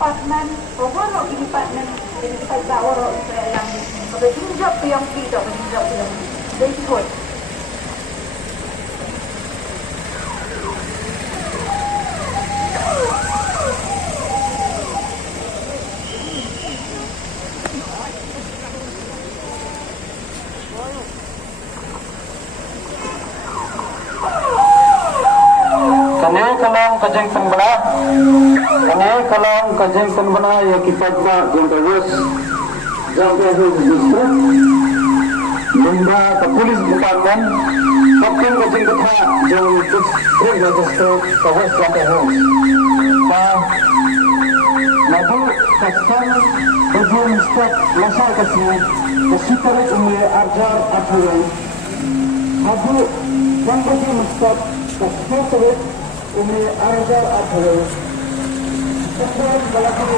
Department, orang di department ini kita orang yang berjumpa yang tidak berjumpa yang berikut. Kalang kajeng penbena, kalang kajeng penbena yang kita buat yang terus justru lomba ke polis department, kapten kajeng kita yang terus register terus yang terus. Lalu kapten berjumpa step masa kesini, kesikare umur arjar aturan. Lalu yang berjumpa step kesini umur arjar aturan. Kemudian kalau kita